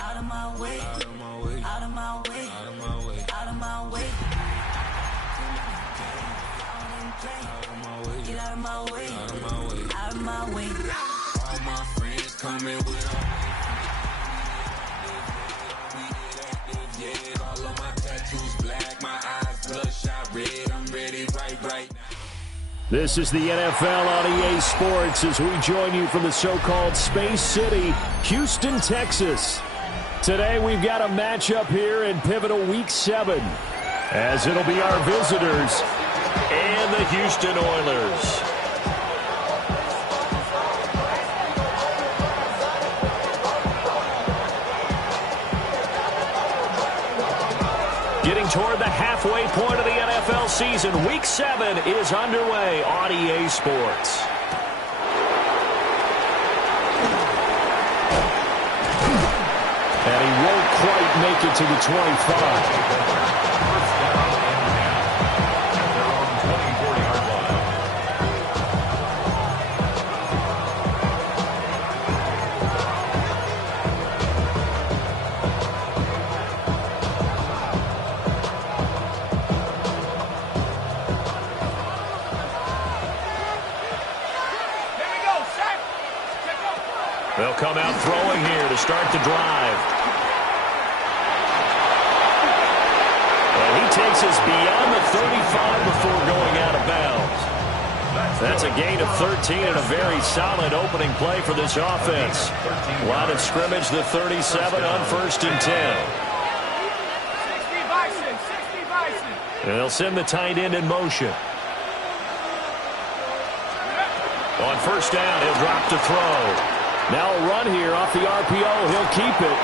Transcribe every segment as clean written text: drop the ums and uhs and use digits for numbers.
Out of my way, out of my way, out of my way, out of my way, out of my way. Get out of my way, out of my way, out of my way. All my friends coming with yeah, all of my tattoos black, my eyes bloodshot red. I'm ready right now. This is the NFL on EA Sports as we join you from the so-called Space City, Houston, Texas. Today we've got a matchup here in pivotal Week 7, as it'll be our visitors and the Houston Oilers. Getting toward the halfway point of the NFL season, Week 7 is underway on EA Sports. And he won't quite make it to the 25. They'll come out throwing here to start the drive. And he takes us beyond the 35 before going out of bounds. That's a gain of 13 and a very solid opening play for this offense. Line of scrimmage, the 37 on 1st and 10. And they'll send the tight end in motion. On 1st down, he'll drop to throw. Now a run here off the RPO. He'll keep it.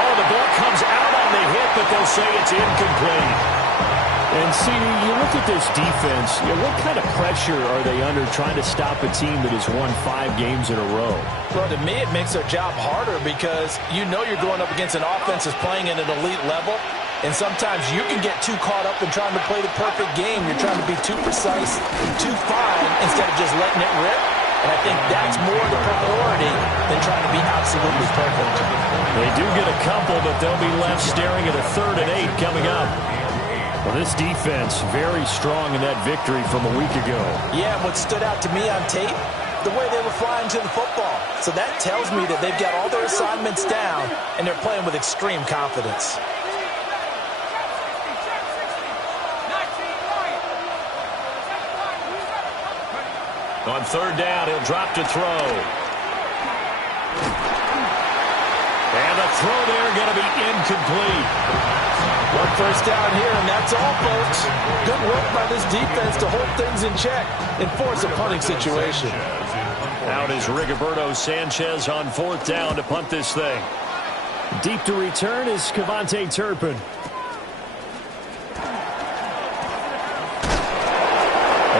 Oh, the ball comes out on the hit, but they'll say it's incomplete. And, CD, you look at this defense, what kind of pressure are they under trying to stop a team that has won 5 games in a row? Well, to me, it makes their job harder because you know you're going up against an offense that's playing at an elite level, and sometimes you can get too caught up in trying to play the perfect game. You're trying to be too precise, too fine, instead of just letting it rip. And I think that's more the priority than trying to be absolutely perfect. They do get a couple, but they'll be left staring at a 3rd and 8 coming up. Well, this defense very strong in that victory from a week ago. Yeah, what stood out to me on tape, the way they were flying to the football. So that tells me that they've got all their assignments down, and they're playing with extreme confidence. On 3rd down, he'll drop to throw. And the throw there going to be incomplete. 1 first down here, and that's all, folks. Good work by this defense to hold things in check and force a punting situation. Out is Rigoberto Sanchez on 4th down to punt this thing. Deep to return is Cavante Turpin.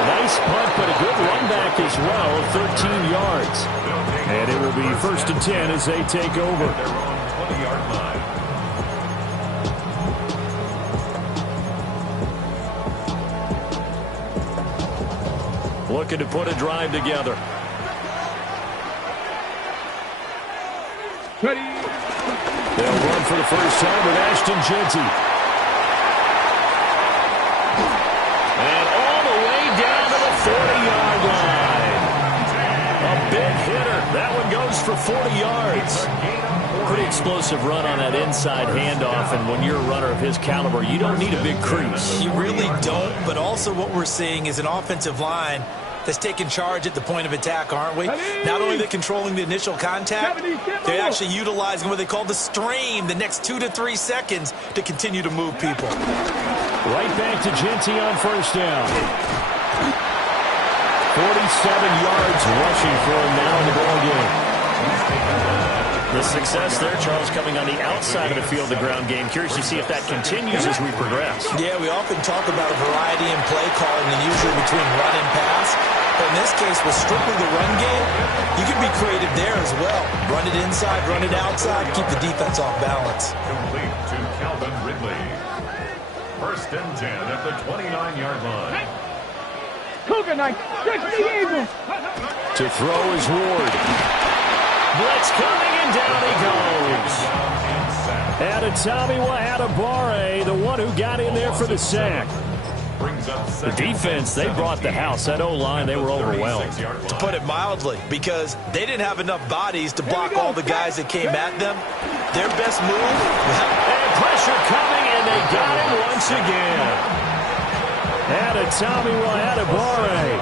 Nice punt, but a good run back as well, 13 yards. And it will be 1st and 10 as they take over. They're on 20-yard line. Looking to put a drive together. Ready. They'll run for the first time with Ashton Jeanty. And all the way down to the 40-yard line. A big hitter. That one goes for 40 yards. Pretty explosive run on that inside handoff, and when you're a runner of his caliber, you don't need a big crease. You really don't, but also what we're seeing is an offensive line that's taking charge at the point of attack, aren't we? Not only they're controlling the initial contact, they're actually utilizing what they call the stream, the next 2 to 3 seconds to continue to move people. Right back to Jeanty on 1st down. 47 yards rushing for him now in the ballgame. The success there, Charles, coming on the outside of the field, the ground game. Curious to see if that continues as we progress. Yeah, we often talk about a variety in play calling and usually between run and pass. But in this case, with strictly the run game, you can be creative there as well. Run it inside, run it outside, keep the defense off balance. Complete to Calvin Ridley. 1st and 10 at the 29-yard line. Cougar Knight, the Eagles. To throw is Ward. Blitz coming in. and down he goes. Adetomiwa Adebawore, the one who got in there for the sack. The defense, they brought the house. That O-line, they were overwhelmed. To put it mildly, because they didn't have enough bodies to block all the guys that came at them. Their best move. And pressure coming, and they got him once again. Adetomiwa Adebawore.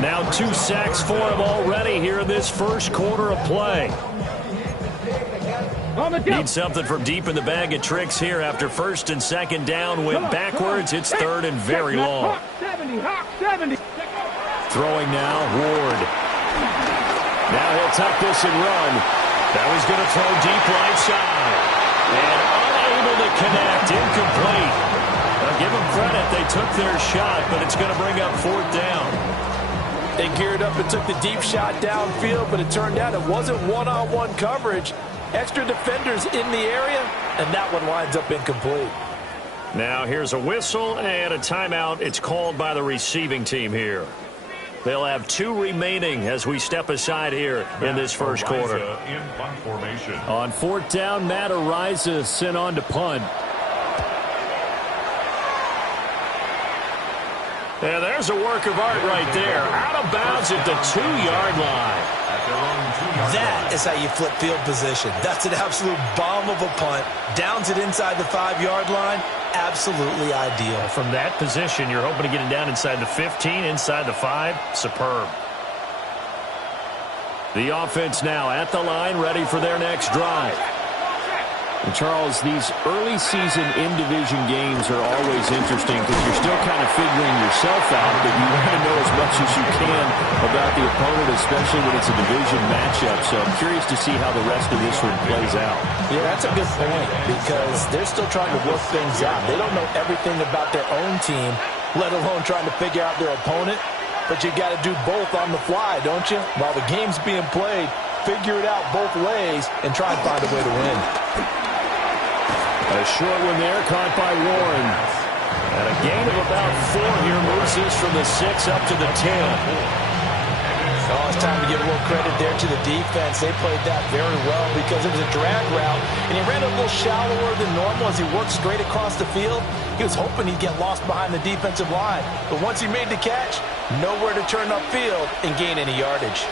Now 2 sacks for him already here in this first quarter of play. Need something from deep in the bag of tricks here after first and second down. Went backwards. It's third and very long. Throwing now, Ward. Now he'll tuck this and run. That was going to throw deep right side. And unable to connect. Incomplete. Now give them credit. They took their shot, but it's going to bring up 4th down. They geared up and took the deep shot downfield, but it turned out it wasn't one-on-one coverage. Extra defenders in the area, and that one winds up incomplete. Now here's a whistle and a timeout. It's called by the receiving team here. They'll have 2 remaining as we step aside here in this first quarter. On 4th down, Matt Ariza sent on to punt. Yeah, there's a work of art right there. Out of bounds at the 2-yard line. That is how you flip field position. That's an absolute bomb of a punt. Downs it inside the 5-yard line. Absolutely ideal. From that position, you're hoping to get it down inside the 15, inside the 5. Superb. The offense now at the line, ready for their next drive. And Charles, these early season in-division games are always interesting because you're still kind of figuring yourself out, but you want to know as much as you can about the opponent, especially when it's a division matchup. So I'm curious to see how the rest of this one plays out. Yeah, that's a good point because they're still trying to work things out. They don't know everything about their own team, let alone trying to figure out their opponent. But you got to do both on the fly, don't you? While the game's being played, figure it out both ways and try and find a way to win. A short one there, caught by Warren. And a gain of about 4 here moves this from the 6 up to the 10. Oh, it's time to give a little credit there to the defense. They played that very well because it was a drag route, and he ran a little shallower than normal as he worked straight across the field. He was hoping he'd get lost behind the defensive line. But once he made the catch, nowhere to turn upfield and gain any yardage.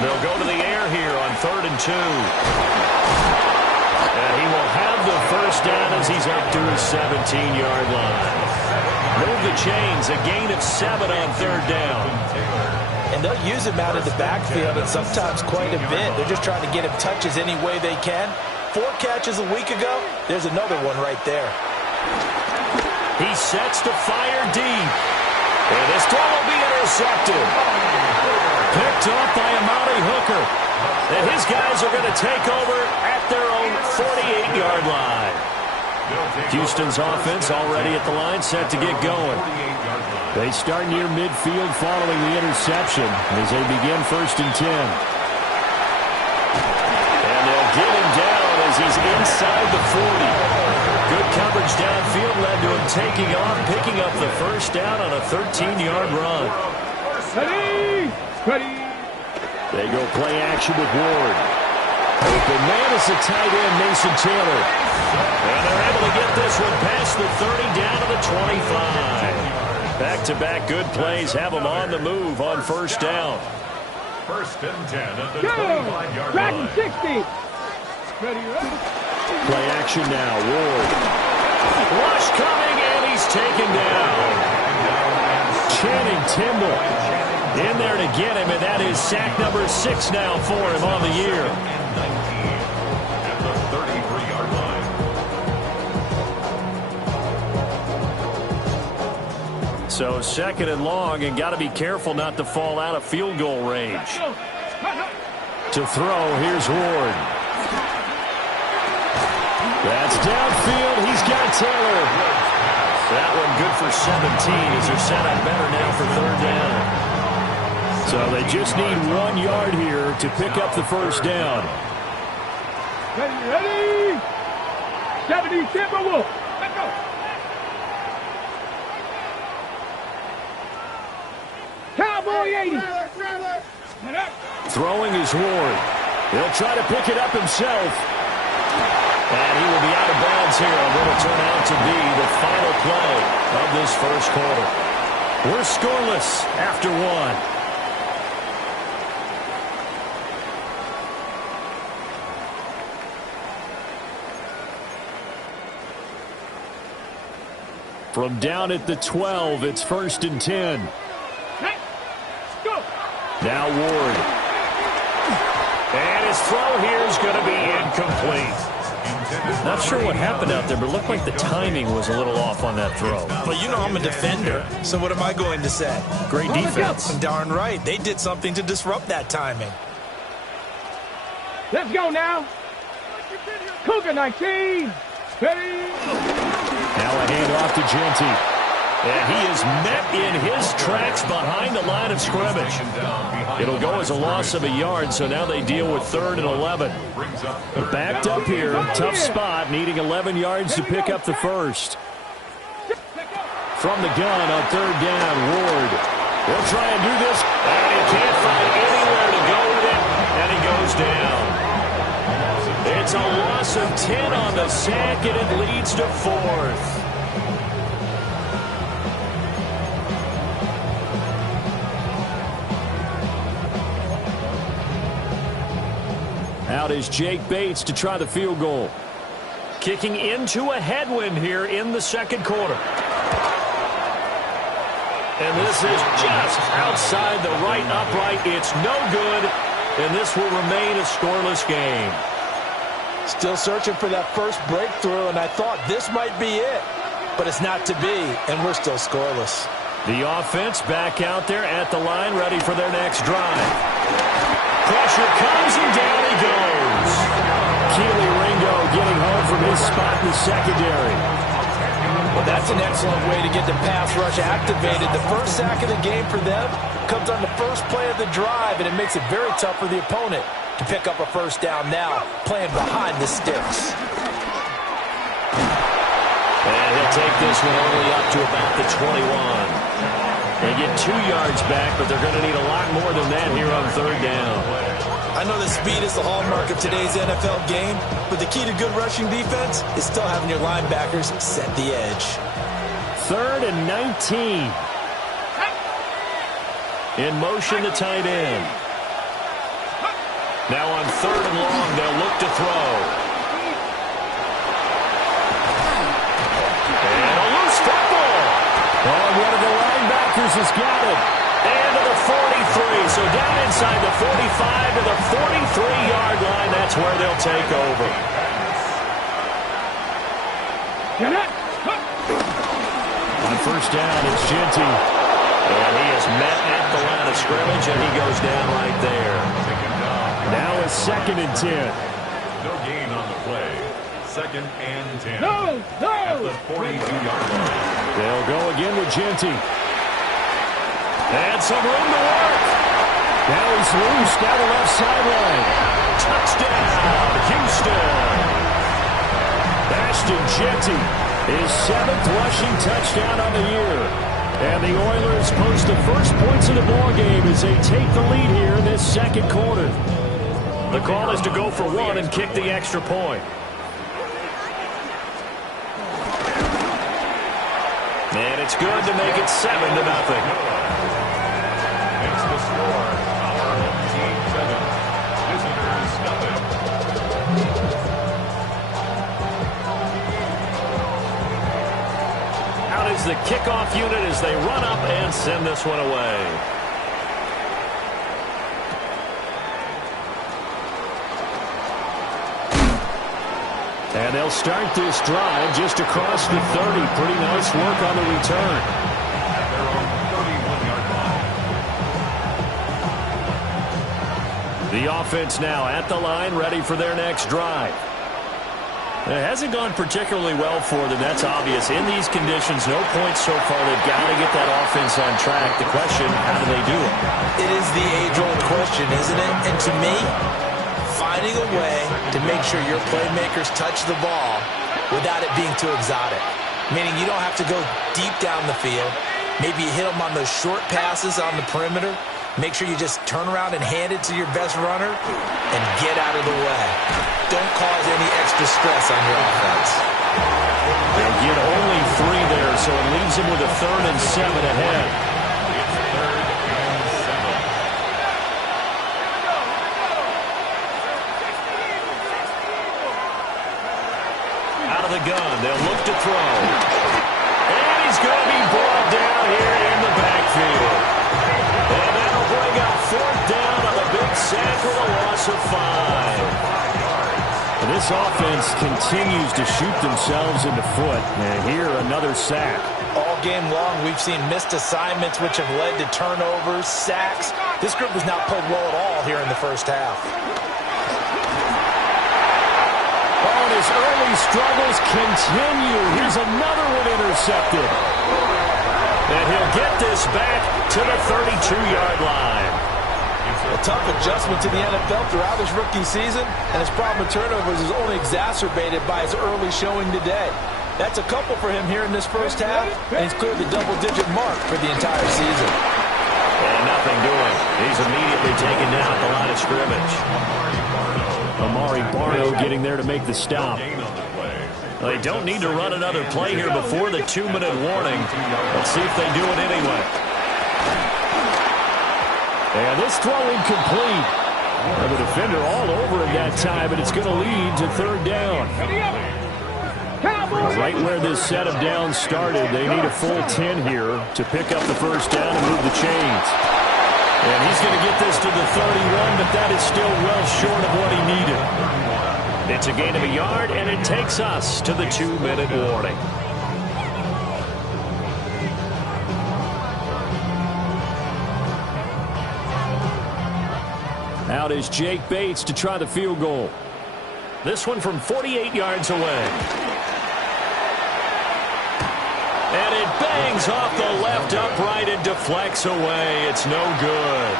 They'll go to the air here on 3rd and 2. And he will have the first down as he's up to his 17-yard line. Move the chains, a gain of 7 on 3rd down. And they'll use him out of the backfield, and sometimes quite a bit. They're just trying to get him touches any way they can. 4 catches a week ago, there's another one right there. He sets to fire deep. And this throw will be intercepted. Picked off by Amari Hooker. And his guys are going to take over at their own 48-yard line. Houston's offense already at the line, set to get going. They start near midfield following the interception as they begin 1st and 10. And they'll get him down as he's inside the 40. Good coverage downfield led to him taking off, picking up the first down on a 13-yard run. Ready. They go play action with Ward. Open man is the tight end, Mason Taylor. And they're able to get this one past the 30 down to the 25. Back-to-back good plays have them on the move on 1st down. 1st and 10 at the 25-yard line. 60. Ready. Play action now, Ward. Rush coming, and he's taken down. Channing Tindall in there to get him, and that is sack number 6 now for him on the year. At the 33-yard line. So 2nd and long, and got to be careful not to fall out of field goal range. To throw, here's Ward. That's downfield. He's got Taylor. That one good for 17 as they're set up better now for 3rd down. So they just need 1 yard here to pick up the first down. Ready. 70, Timberwolf. Let's go. Cowboy 80. Throwing is Ward. He'll try to pick it up himself. And he will be out of bounds here on what will turn out to be the final play of this first quarter. We're scoreless after one. From down at the 12, it's 1st and 10. Now Ward. And his throw here is going to be incomplete. Not sure what happened out there, but it looked like the timing was a little off on that throw. Well, you know I'm a defender, so what am I going to say? Great defense. Darn right. They did something to disrupt that timing. Let's go now. Cougar 19. Ready? Now a handoff to Genty. And he is met in his tracks behind the line of scrimmage. It'll go as a loss of a yard, so now they deal with 3rd and 11. They're backed up here, tough spot, needing 11 yards to pick up the first. From the gun on 3rd down, Ward. He'll try and do this, and he can't find anywhere to go with it, and he goes down. It's a loss of 10 on the sack, and it leads to 4th. Out is Jake Bates to try the field goal. Kicking into a headwind here in the second quarter. And this is just outside the right upright. It's no good, and this will remain a scoreless game. Still searching for that first breakthrough, and I thought this might be it. But it's not to be, and we're still scoreless. The offense back out there at the line, ready for their next drive. Pressure comes, and down he goes. Keely Ringo getting home from his spot in the secondary. Well, that's an excellent way to get the pass rush activated. The first sack of the game for them comes on the first play of the drive, and it makes it very tough for the opponent to pick up a first down now, playing behind the sticks. And he'll take this one only up to about the 21. They get 2 yards back, but they're going to need a lot more than that here on 3rd down. I know that speed is the hallmark of today's NFL game, but the key to good rushing defense is still having your linebackers set the edge. 3rd and 19. In motion, the tight end. Now on 3rd and long, they'll look to throw. And a loose football. Oh, one of the linebackers has got it. And to the 43. So down inside the 45 to the 43-yard line. That's where they'll take over. On 1st down, it's Genty. And he is met at the line of scrimmage, and he goes down right there. Now it's 2nd and 10. No gain on the play. 2nd and 10. No! At the 42-yard line. They'll go again with Genty. And some room to work. Now he's loose down the left sideline. Touchdown, Houston. Ashton Genty, his 7th rushing touchdown on the year. And the Oilers post the first points of the ballgame as they take the lead here in this second quarter. The call is to go for one and kick the extra point. And it's good to make it 7-0. Makes the score. Our home team 7. Visitors nothing. Out is the kickoff unit as they run up and send this one away. And they'll start this drive just across the 30. Pretty nice work on the return. At their own 31-yard line. The offense now at the line, ready for their next drive. It hasn't gone particularly well for them. That's obvious. In these conditions, no points so far. They've got to get that offense on track. The question, how do they do it? It is the age-old question, isn't it? And to me, finding a way to make sure your playmakers touch the ball without it being too exotic. Meaning you don't have to go deep down the field. Maybe you hit them on those short passes on the perimeter. Make sure you just turn around and hand it to your best runner and get out of the way. Don't cause any extra stress on your offense. They'll get only 3 there, so it leaves them with a 3rd and 7 ahead. It's 3rd and 7. Out of the gun, they'll look to throw. And he's going to be brought down here in the backfield. And that'll bring up 4th down on the big sack with a loss of 5. And this offense continues to shoot themselves in the foot. And here, another sack. All game long, we've seen missed assignments which have led to turnovers, sacks. This group has not played well at all here in the first half. Oh, and his early struggles continue. Here's another one intercepted. And he'll get this back to the 32-yard line. A tough adjustment to the NFL throughout his rookie season, and his problem with turnovers is only exacerbated by his early showing today. That's a couple for him here in this first half, and he's cleared the double-digit mark for the entire season. And nothing doing. He's immediately taken down at the line of scrimmage. Amari Barno getting there to make the stop. They don't need to run another play here before the 2-minute warning. Let's see if they do it anyway. And this throw incomplete. The defender all over him that time, and it's going to lead to 3rd down. Right where this set of downs started, they need a full 10 here to pick up the 1st down and move the chains. And he's going to get this to the 31, but that is still well short of what he needed. It's a gain of a yard, and it takes us to the 2-minute warning. Out is Jake Bates to try the field goal. This one from 48 yards away. And it bangs off the left upright and deflects away. It's no good.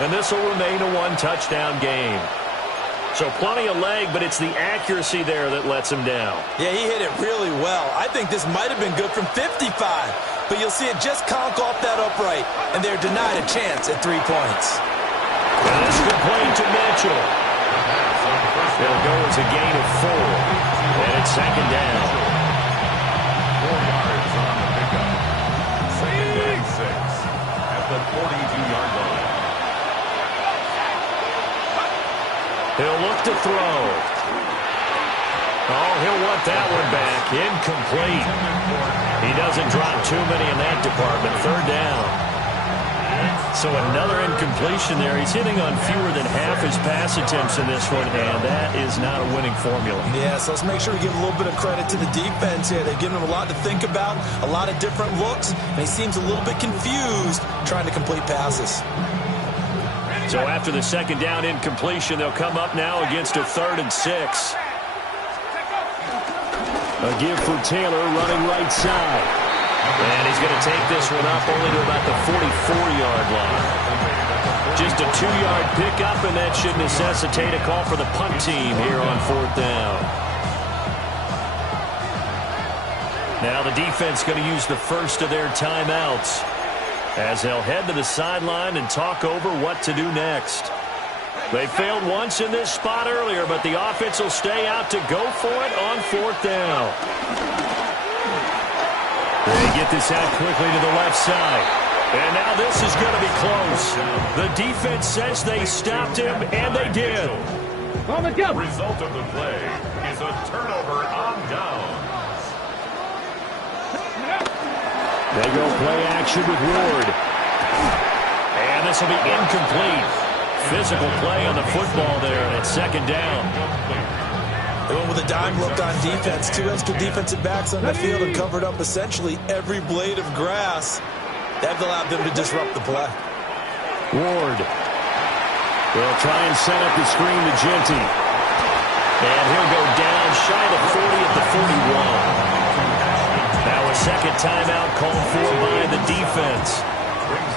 And this will remain a 1-touchdown game. So plenty of leg, but it's the accuracy there that lets him down. Yeah, he hit it really well. I think this might have been good from 55. But you'll see it just conk off that upright. And they're denied a chance at 3 points. And this complete to Mitchell. It'll go as a gain of 4. And it's 2nd down. 4 yards on the pickup. 2nd and 6 at the 42-yard line. He'll look to throw. Oh, he'll want that one back. Incomplete. He doesn't drop too many in that department. 3rd down. So another incompletion there. He's hitting on fewer than half his pass attempts in this one, and that is not a winning formula. Yeah, so let's make sure we give a little bit of credit to the defense here. They've given him a lot to think about, a lot of different looks, and he seems a little bit confused trying to complete passes. So after the 2nd down incompletion, they'll come up now against a 3rd and 6. A give for Taylor running right side. And he's going to take this one up only to about the 44-yard line. Just a 2-yard pickup, and that should necessitate a call for the punt team here on 4th down. Now the defense going to use the first of their timeouts as they'll head to the sideline and talk over what to do next. They failed once in this spot earlier, but the offense will stay out to go for it on 4th down. They get this out quickly to the left side. And now this is going to be close. The defense says they stopped him, and they did. On the result of the play is a turnover on downs. They go play action with Ward. And this will be incomplete. Physical play on the football there, and it's 2nd down. They went with a dime look on defense. 2 extra defensive backs on the field and covered up essentially every blade of grass. That allowed them to disrupt the play. Ward will try and set up the screen to Genty. And he'll go down shy of the 40 at the 41. Now a 2nd timeout called for by the defense.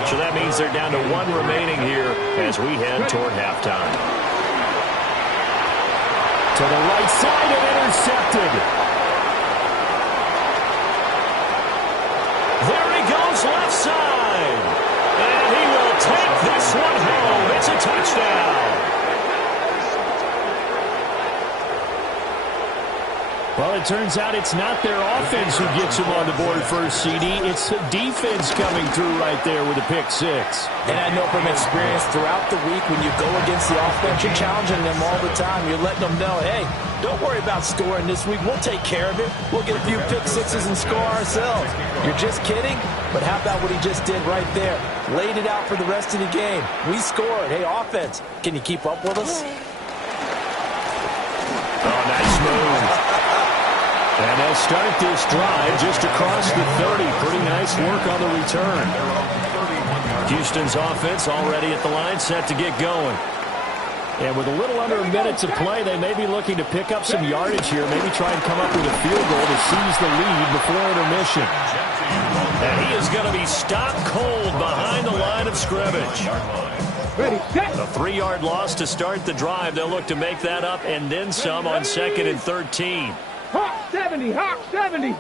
So that means they're down to 1 remaining here as we head toward halftime. To the right side and intercepted. There he goes left side. And he will take This one home. It's a touchdown. Well, it turns out it's not their offense who gets them on the board first, CD. It's the defense coming through right there with a pick six. And I know from experience throughout the week when you go against the offense, you're challenging them all the time. You're letting them know, hey, don't worry about scoring this week. We'll take care of it. We'll get a few pick sixes and score ourselves. You're just kidding? But how about what he just did right there? Laid it out for the rest of the game. We scored. Hey, offense, can you keep up with us? Oh, nice move. And they'll start this drive just across the 30. Pretty nice work on the return. Houston's offense already at the line, set to get going. And with a little under a minute to play, they may be looking to pick up some yardage here, maybe try and come up with a field goal to seize the lead before intermission. And he is going to be stopped cold behind the line of scrimmage. Ready, set. A 3-yard loss to start the drive. They'll look to make that up and then some on 2nd and 13. Hawk 70, Hawk 70.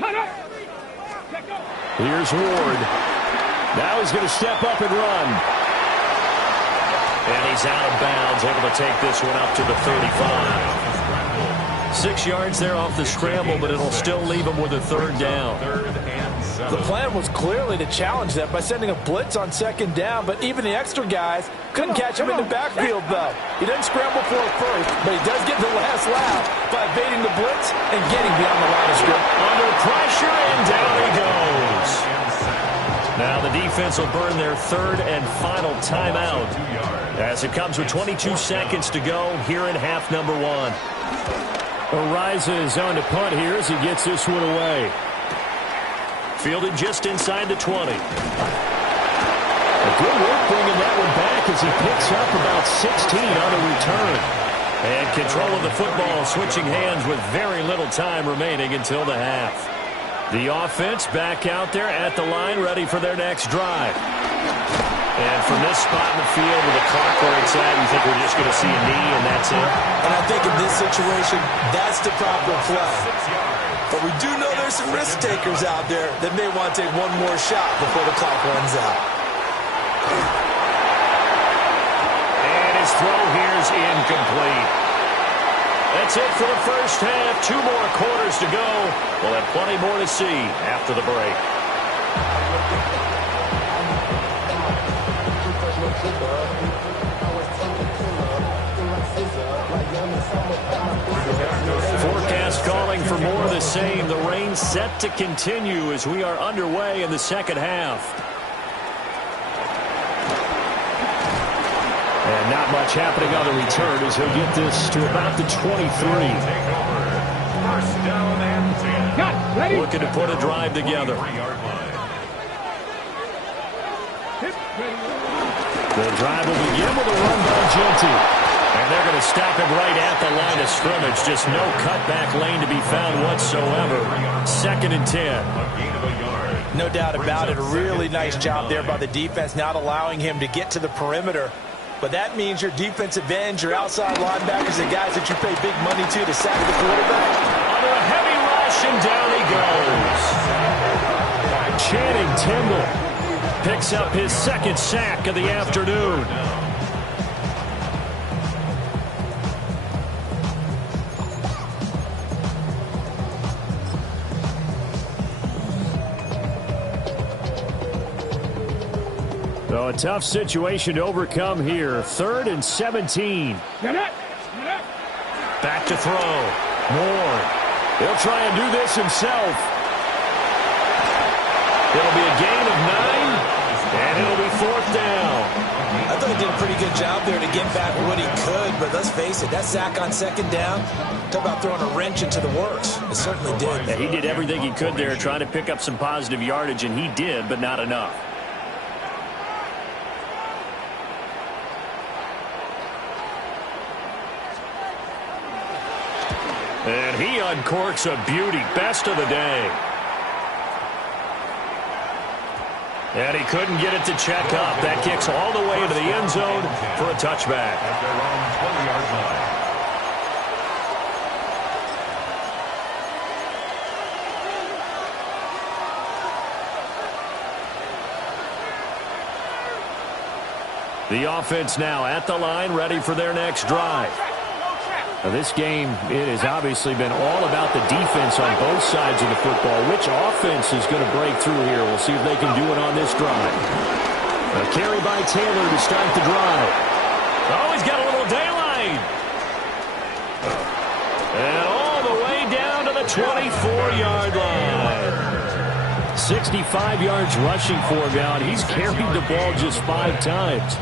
Hut up. Here's Ward. Now he's going to step up and run. And he's out of bounds, able to take this one up to the 35. 6 yards there off the scramble, but it'll still leave him with a 3rd down. The plan was clearly to challenge them by sending a blitz on 2nd down, but even the extra guys couldn't catch him in the backfield, though. He doesn't scramble for it first, but he does get the last laugh by evading the blitz and getting beyond the line of scrimmage. Under pressure, and down he goes. Now the defense will burn their 3rd and final timeout as it comes with 22 seconds to go here in half number 1. Ariza is on to punt here as he gets this one away. Fielded just inside the 20. A good work bringing that one back as he picks up about 16 on the return. And control of the football switching hands with very little time remaining until the half. The offense back out there at the line, ready for their next drive. And from this spot in the field with the clock where it's at, you think we're just going to see a knee and that's it? And I think in this situation, that's the proper play. But we do know there's some risk takers out there that may want to take one more shot before the clock runs out. And his throw here is incomplete. That's it for the first half. 2 more quarters to go. We'll have plenty more to see after the break. Forecast calling for more of the same. The rain set to continue as we are underway in the second half. And not much happening on the return as he'll get this to about the 23. First down and 10. Got ready. Looking to put a drive together. The drive will begin with a run by Genty. And they're going to stop him right at the line of scrimmage. Just no cutback lane to be found whatsoever. 2nd and 10. No doubt about it. A really nice job there by the defense, not allowing him to get to the perimeter. But that means your defensive ends, your outside linebackers, the guys that you pay big money to sack the quarterback. Under a heavy rush, and down he goes. Channing Tindall picks up his 2nd sack of the afternoon. So a tough situation to overcome here. 3rd and 17. Back to throw. Ward. He'll try and do this himself. It'll be a gain of 9, and it'll be 4th down. I thought he did a pretty good job there to get back what he could, but let's face it, that sack on 2nd down, talk about throwing a wrench into the works. It certainly did. Yeah, he did everything he could there trying to pick up some positive yardage, and he did, but not enough. And he uncorks a beauty. Best of the day. And he couldn't get it to check up. That kicks all the way into the end zone for a touchback. At their own 20-yard line. The offense now at the line, ready for their next drive. Now this game, it has obviously been all about the defense on both sides of the football. Which offense is going to break through here? We'll see if they can do it on this drive. A carry by Taylor to start the drive. Oh, he's got a little daylight. And all the way down to the 24-yard line. 65 yards rushing for him now, and he's carried the ball just 5 times.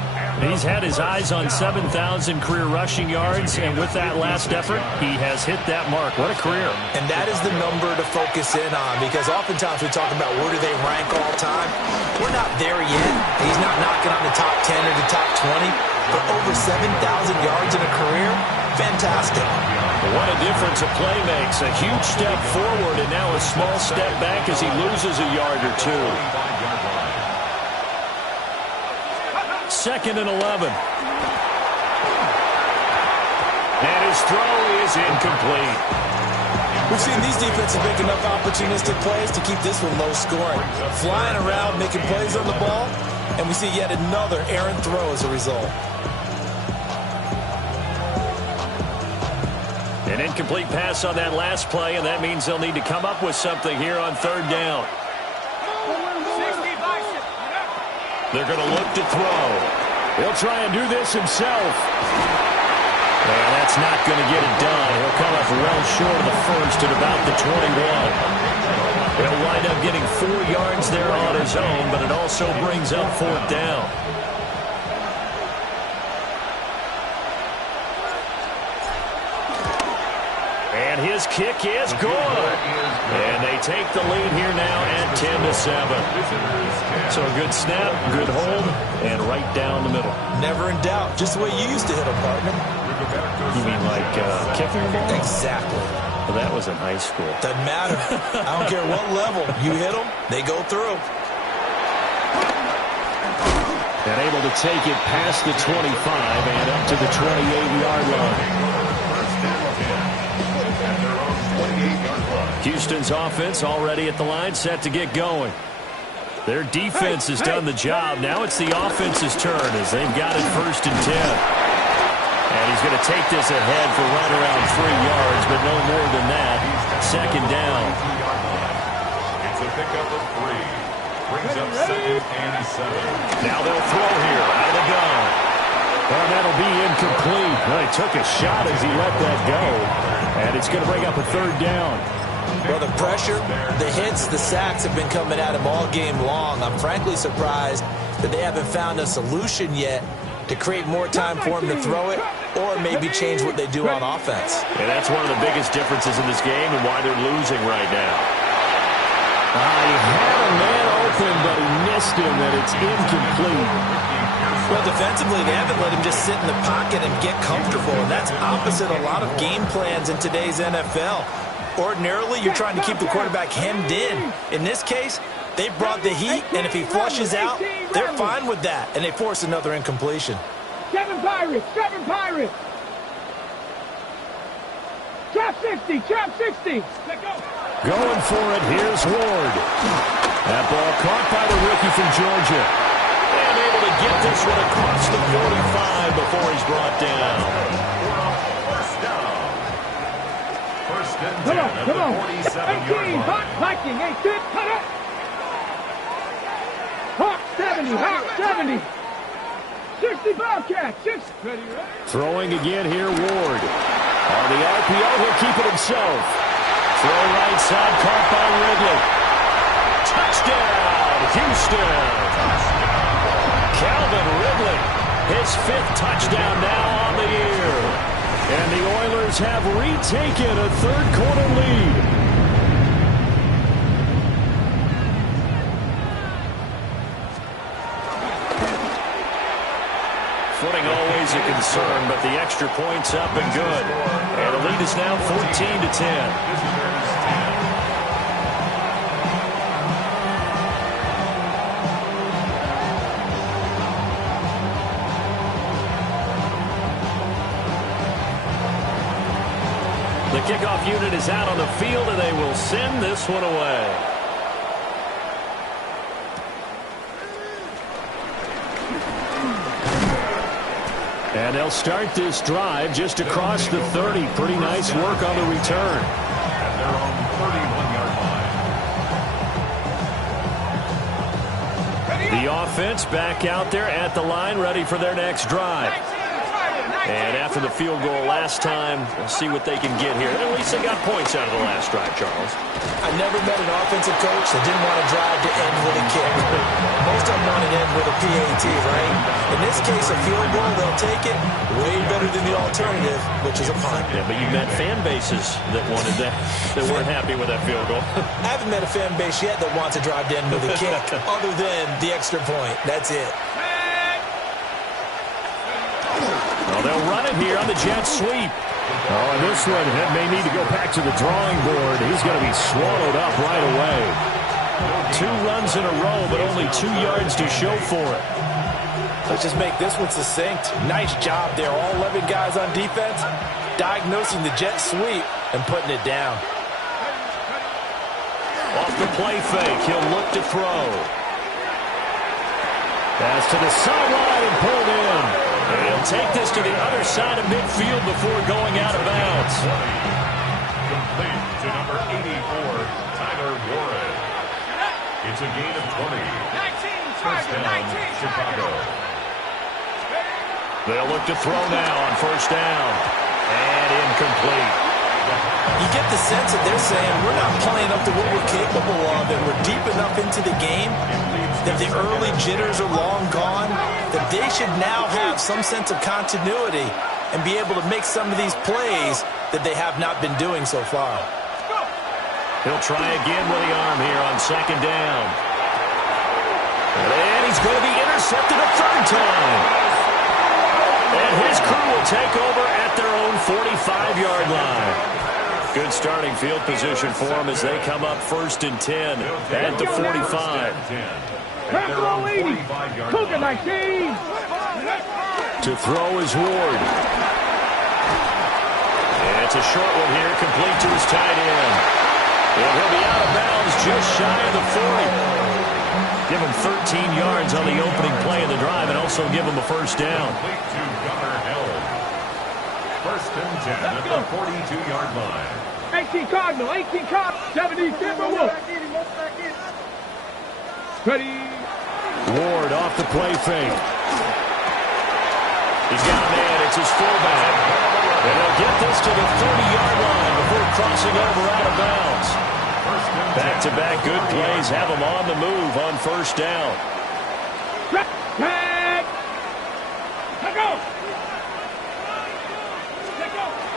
He's had his eyes on 7,000 career rushing yards, and with that last effort, he has hit that mark. What a career. And that is the number to focus in on, because oftentimes we talk about where do they rank all time. We're not there yet. He's not knocking on the top 10 or the top 20, but over 7,000 yards in a career, fantastic. What a difference a play makes. A huge step forward, and now a small step back as he loses a yard or two. 2nd and 11. And his throw is incomplete. We've seen these defenses make enough opportunistic plays to keep this one low scoring. Flying around, making plays on the ball, and we see yet another errant throw as a result. An incomplete pass on that last play, and that means they'll need to come up with something here on 3rd down. They're going to look to throw. He'll try and do this himself. And that's not going to get it done. He'll come up well short of the first at about the 21. He'll wind up getting 4 yards there on his own, but it also brings up 4th down. And his kick is good. And they take the lead here now at 10-7. So a good snap, good hold, and right down the middle. Never in doubt. Just the way you used to hit them, partner. You mean like kicking the ball? Exactly. Well, that was in high school. Doesn't matter. I don't care what level. You hit them, they go through. And able to take it past the 25 and up to the 28-yard line. Houston's offense already at the line, set to get going. Their defense has done the job. Now it's the offense's turn as they've got it 1st and 10. And he's going to take this ahead for right around 3 yards, but no more than that. 2nd down. It's a pickup of 3. Brings up 2nd and 7. Now they'll throw here out of the gun. Well, that'll be incomplete. Well, he took a shot as he let that go. And it's going to bring up a 3rd down. Well, the pressure, the hits, the sacks have been coming at him all game long. I'm frankly surprised that they haven't found a solution yet to create more time for him to throw it or maybe change what they do on offense. And that's one of the biggest differences in this game and why they're losing right now. He had a man open, but he missed him, and it's incomplete. Well, defensively, they haven't let him just sit in the pocket and get comfortable, and that's opposite a lot of game plans in today's NFL. Ordinarily, you're trying to keep the quarterback hemmed in. In this case, they brought the heat, and if he flushes out, they're fine with that, and they force another incompletion. 7 Pirates, 7 Pirates. Trap 60, trap 60. Let go. Going for it, here's Ward. That ball caught by the rookie from Georgia. And able to get this one across the 45 before he's brought down. Come on. 18, Hawk, Viking, 18, cut it. Hawk 70, Hawk 70. 60 Bobcat, 6. Ready, right? Throwing again here, Ward. On the RPO, he'll keep it himself. Throw right side, caught by Ridley. Touchdown, Houston. Calvin Ridley, his 5th touchdown now on the year. And the Oilers have retaken a 3rd-quarter lead. Footing always a concern, but the extra point's up and good. And the lead is now 14-10. The kickoff unit is out on the field, and they will send this one away. And they'll start this drive just across the 30. Pretty nice work on the return. At their own 31-yard line. The offense back out there at the line, ready for their next drive. And after the field goal last time, we'll see what they can get here. At least they got points out of the last drive, Charles. I never met an offensive coach that didn't want to drive to end with a kick. Most of them want to end with a PAT, right? In this case, a field goal, they'll take it way better than the alternative, which is a punt. Yeah, but you met fan bases that wanted that, that weren't happy with that field goal. I haven't met a fan base yet that wants to drive to end with a kick, other than the extra point. That's it. Well, they'll run it here on the jet sweep. Oh, and this one may need to go back to the drawing board. He's going to be swallowed up right away. 2 runs in a row, but only 2 yards to show for it. Let's just make this one succinct. Nice job there. All 11 guys on defense diagnosing the jet sweep and putting it down. Off the play fake, he'll look to throw. Pass to the sideline and pulled in. And he'll take this to the other side of midfield before going out of bounds. Complete to number 84, Tyler Warren. It's a gain of 20. First down, Chicago. They'll look to throw now on first down. And incomplete. You get the sense that they're saying we're not playing up to what we're capable of, and we're deep enough into the game that the early jitters are long gone, that they should now have some sense of continuity and be able to make some of these plays that they have not been doing so far. He'll try again with the arm here on second down. And he's going to be intercepted a third time. And his crew will take over at their own 45-yard line. Good starting field position for them as they come up first and 10 at the 45. Control 80. Cougar 19. To throw is Ward. And it's a short one here, complete to his tight end. And he'll be out of bounds just shy of the 40. Give him 13 yards on the opening play of the drive and also give him a first down. First and 10 at the 42-yard line. 18 Cardinal, 18 Cardinal, 70 Timberwolf. Ready. Ward off the play fake. He's got a man. It's his fullback. And he'll get this to the 30-yard line before crossing over out of bounds. Back-to-back good plays have him on the move on first down. Tag. Let go.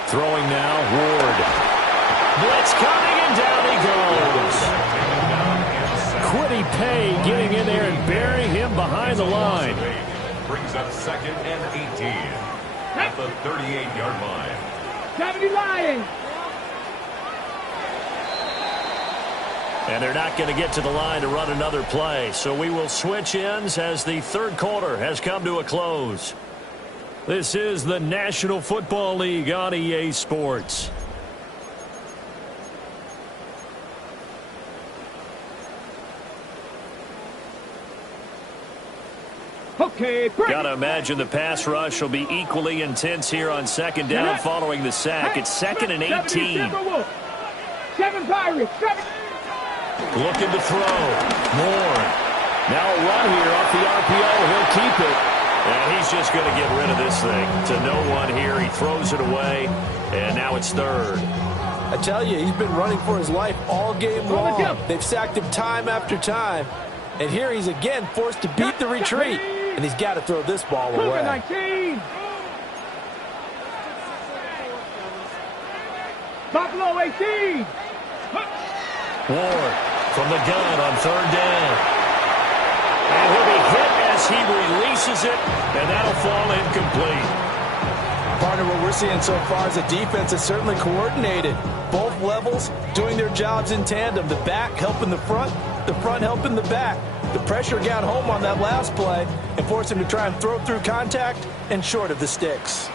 Throwing now, Ward. Blitz coming, and down he goes. Quiddy Pay getting in there and burying him behind the line. Brings up second and 18 at the 38-yard line. 70 Lions. And they're not going to get to the line to run another play. So we will switch ends as the third quarter has come to a close. This is the National Football League on EA Sports. Okay, Gotta imagine the pass rush will be equally intense here on second down following the sack. It's second and 18. 7 Pirates. 7. Looking to throw. More. Now a run here off the RPO. He'll keep it. And he's just going to get rid of this thing. To no one here. He throws it away. And now it's third. I tell you, he's been running for his life all game long. They've sacked him time after time. And here he's again forced to beat the retreat. And he's got to throw this ball away. 19. Buffalo 18. Ward from the gun on third down. And he'll be hit as he releases it, and that'll fall incomplete. Partner, what we're seeing so far is the defense is certainly coordinated. Both levels doing their jobs in tandem. The back helping the front helping the back. The pressure got home on that last play and forced him to try and throw through contact and short of the sticks.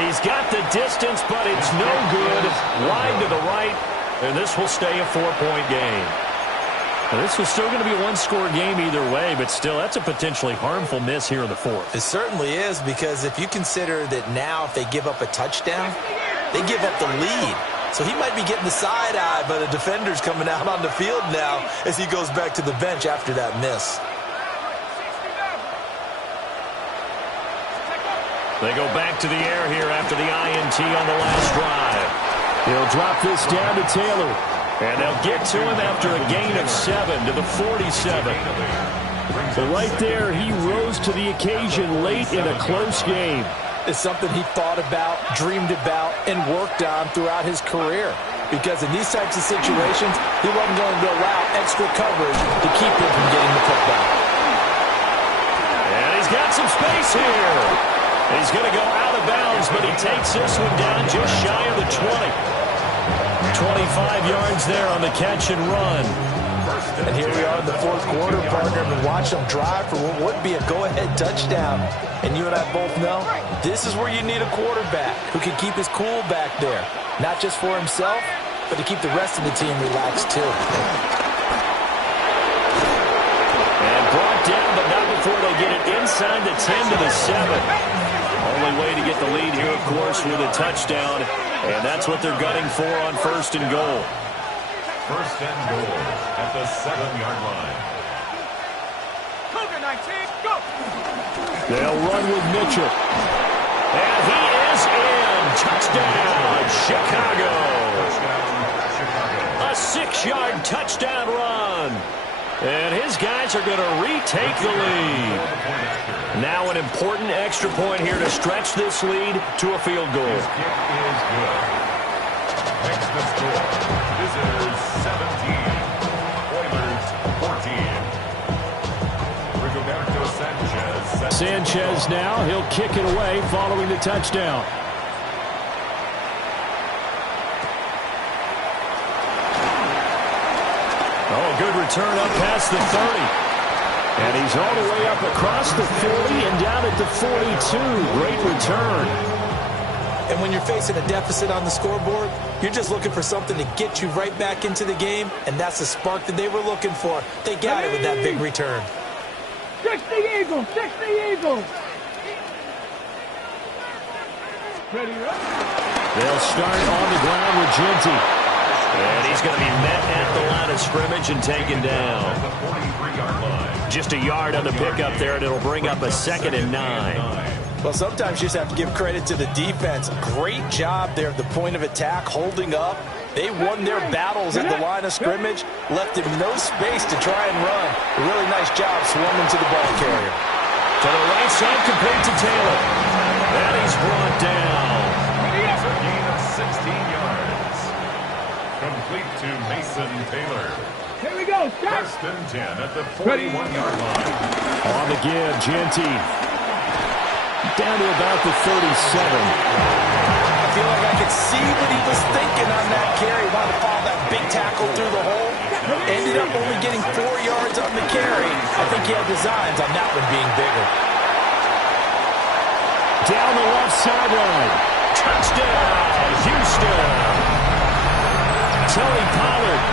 He's got the distance, but it's no good. Wide to the right, and this will stay a 4-point game. Now, this was still going to be a one-score game either way, but still, that's a potentially harmful miss here in the fourth. It certainly is, because if you consider that now if they give up a touchdown, they give up the lead. So he might be getting the side eye, but a defender's coming out on the field now as he goes back to the bench after that miss. They go back to the air here after the INT on the last drive. He'll drop this down to Taylor. And they'll get to him after a gain of 7 to the 47. So right there, he rose to the occasion late in a close game. It's something he thought about, dreamed about, and worked on throughout his career. Because in these types of situations, he wasn't going to allow extra coverage to keep him from getting the football. And he's got some space here. He's going to go out of bounds, but he takes this one down just shy of the 20. 25 yards there on the catch and run. And here we are in the fourth quarter, partner, and watch them drive for what would be a go-ahead touchdown. And you and I both know this is where you need a quarterback who can keep his cool back there. Not just for himself, but to keep the rest of the team relaxed too. And brought down, but not before they get it inside the 10 to the 7. Only way to get the lead here, of course, with a touchdown. And that's what they're gunning for on first and goal. First and goal at the 7-yard line. Cougar 19, go! They'll run with Mitchell. And he is in. Touchdown, Chicago. A 6-yard touchdown run. And his guys are going to retake the lead. Now an important extra point here to stretch this lead to a field goal. His kick is good. Makes the score. Visitors 17. Oilers 14. Rigoberto Sanchez. Sanchez now, he'll kick it away following the touchdown. Oh, good return up past the 30. And he's all the way up across the 40 and down at the 42. Great return. And when you're facing a deficit on the scoreboard, you're just looking for something to get you right back into the game, and that's the spark that they were looking for. They got it with that big return. 60 Eagles, 60 Eagles! Ready, right? They'll start on the ground with Genty. And he's going to be met at the line of scrimmage and taken down. The 43-yard line. Just a yard on the pickup there, and it'll bring up a 2nd and 9. Well, sometimes you just have to give credit to the defense. Great job there at the point of attack, holding up. They won their battles at the line of scrimmage, left him no space to try and run. A really nice job swarming to the ball carrier. To the right side, complete to Taylor. And he's brought down. It's a gain of 16 yards. Complete to Mason Taylor. Here we go, stop! First and 10 at the 41-yard line. On the give, Genty. Down to about the 37. I feel like I could see what he was thinking on that carry. Wanted to follow that big tackle through the hole. Ended up only getting 4 yards on the carry. I think he had designs on that one being bigger. Down the left sideline. Touchdown, Houston. Tony Pollard,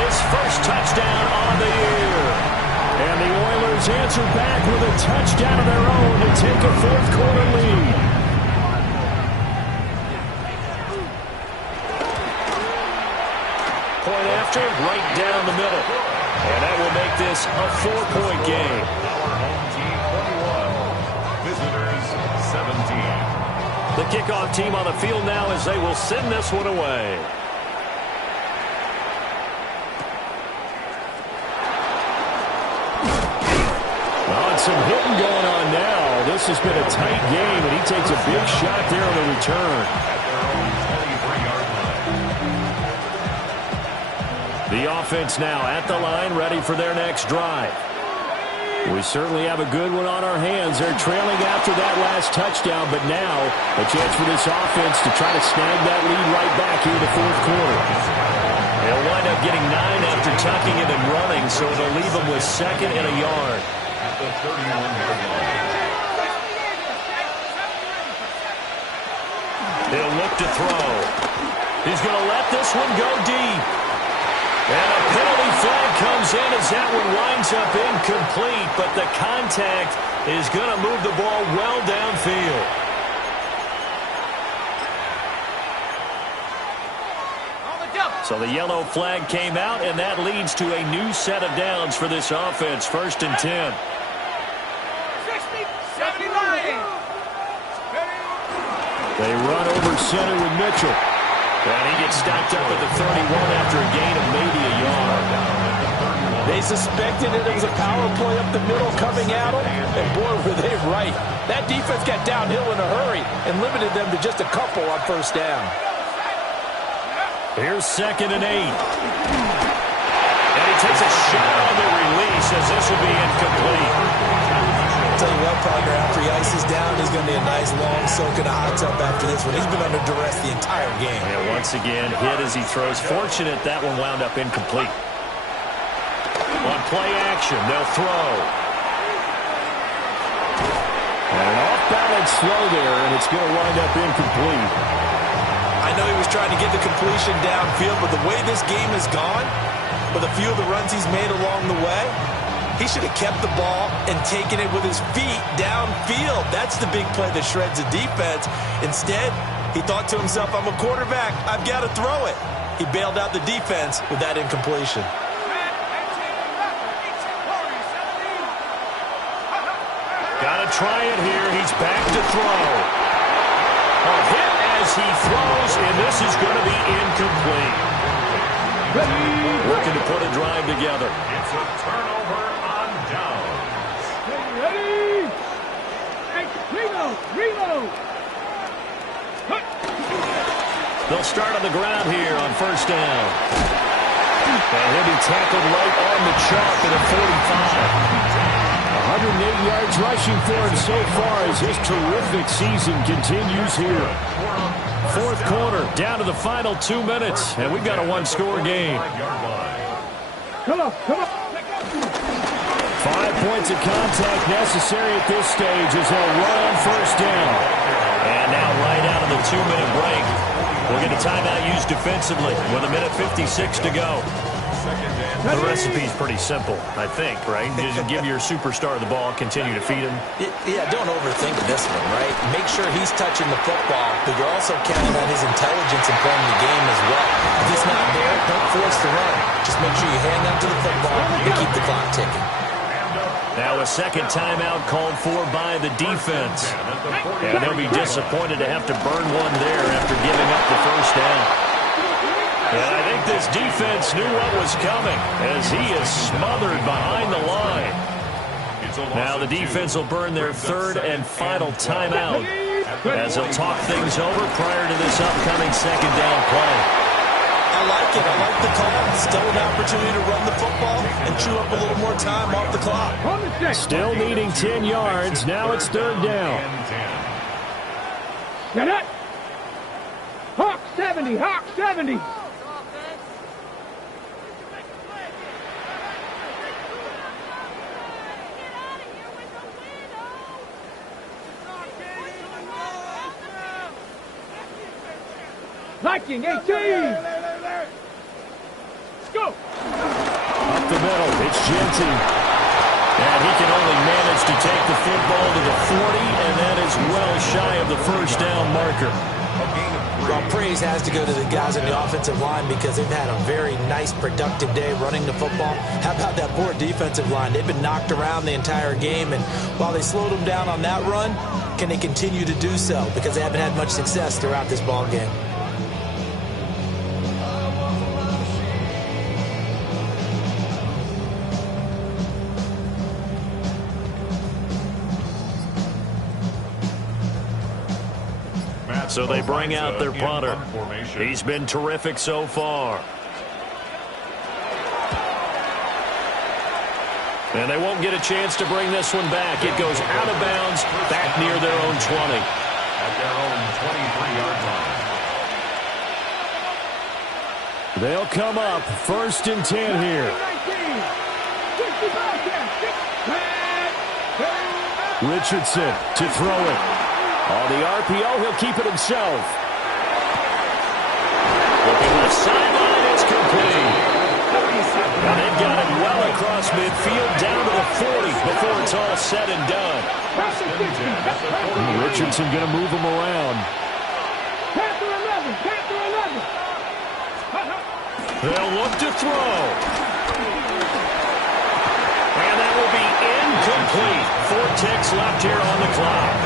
his first touchdown on the year. And the Oilers answer back with a touchdown of their own to take a fourth quarter lead. Point after, right down the middle. And that will make this a 4-point game. Our home team 21. Visitors 17. The kickoff team on the field now as they will send this one away. Some hitting going on now. This has been a tight game, and he takes a big shot there on the return. At their own 23-yard line. The offense now at the line, ready for their next drive. We certainly have a good one on our hands. They're trailing after that last touchdown, but now a chance for this offense to try to snag that lead right back here in the fourth quarter. They'll wind up getting 9 after tucking it and running, so it'll leave them with 2nd and a yard. At the 31-yard line. He'll look to throw. He's going to let this one go deep. And a penalty flag comes in as that one winds up incomplete, but the contact is going to move the ball well downfield. So the yellow flag came out, and that leads to a new set of downs for this offense. 1st and 10. 79. They run over center with Mitchell. And he gets stopped up at the 31 after a gain of maybe a yard. They suspected it was a power play up the middle coming at them, and boy, were they right. That defense got downhill in a hurry and limited them to just a couple on 1st down. Here's 2nd and 8. And he takes a shot on the release as this will be incomplete. I'll tell you what, partner, after he ices down, he's going to need a nice long soak in a hot tub after this one. He's been under duress the entire game. And once again, hit as he throws. Fortunate that one wound up incomplete. On play action, they'll throw. And an off-balance throw there, and it's going to wind up incomplete. I know he was trying to get the completion downfield, but the way this game has gone, with a few of the runs he's made along the way, he should have kept the ball and taken it with his feet downfield. That's the big play that shreds the defense. Instead, he thought to himself, I'm a quarterback, I've got to throw it. He bailed out the defense with that incompletion. Got to try it here. He's back to throw. A hit as he throws, and this is going to be incomplete. Looking to put a drive together. It's a turnover on downs. Ready? Reload. They'll start on the ground here on 1st down. And he'll be tackled right on the chalk at a 45. 108 yards rushing for him so far as his terrific season continues here. 4th quarter, down to the final 2 minutes, and we've got a one-score game. Come on. 5 points of contact necessary at this stage as they'll run on 1st down. And now right out of the 2-minute break, we'll get a timeout used defensively with 1:56 to go. The recipe's pretty simple, I think, right? Just give your superstar the ball, continue to feed him. Yeah, don't overthink this one, right? Make sure he's touching the football, but you're also counting on his intelligence in playing the game as well. If he's not there, don't force the run. Just make sure you hang on to the football and keep the clock ticking. Now a second timeout called for by the defense. And they'll be disappointed to have to burn one there after giving up the 1st down. And I think this defense knew what was coming as he is smothered behind the line. Now the defense will burn their 3rd and final timeout as they'll talk things over prior to this upcoming 2nd down play. I like it. I like the call. Still an opportunity to run the football and chew up a little more time off the clock. Still needing 10 yards. Now it's 3rd down. Get it. Hawk 70. Viking 18. Let's go. Up the middle, it's Genty. And he can only manage to take the football to the 40, and that is well shy of the 1st down marker. Well, praise has to go to the guys on the offensive line because they've had a very nice, productive day running the football. How about that poor defensive line? They've been knocked around the entire game, and while they slowed them down on that run, can they continue to do so? Because they haven't had much success throughout this ball game. So they bring out their punter. He's been terrific so far. And they won't get a chance to bring this one back. It goes out of bounds, back near their own 20. At their own 23-yard line. They'll come up 1st and 10 here. Richardson to throw it. On the RPO, he'll keep it himself. Looking left sideline, it's complete. midfield down to the 40 before it's all said and done. Richardson going to move him around. Panther 11, Panther 11. They'll look to throw. And that will be incomplete. 4 ticks left here on the clock.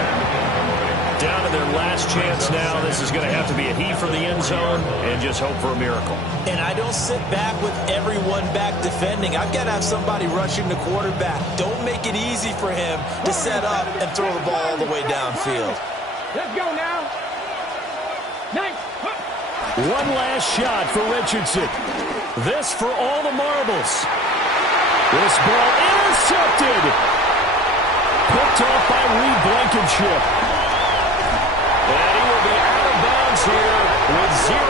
Down to their last chance now. This is going to have to be a heave for the end zone and just hope for a miracle. And I don't sit back with everyone back defending. I've got to have somebody rushing the quarterback. Don't make it easy for him to set up and throw the ball all the way downfield. Let's go now. Nice. One last shot for Richardson. This for all the marbles. This ball intercepted. Picked off by Reed Blankenship. And he will be out of bounds here with 0.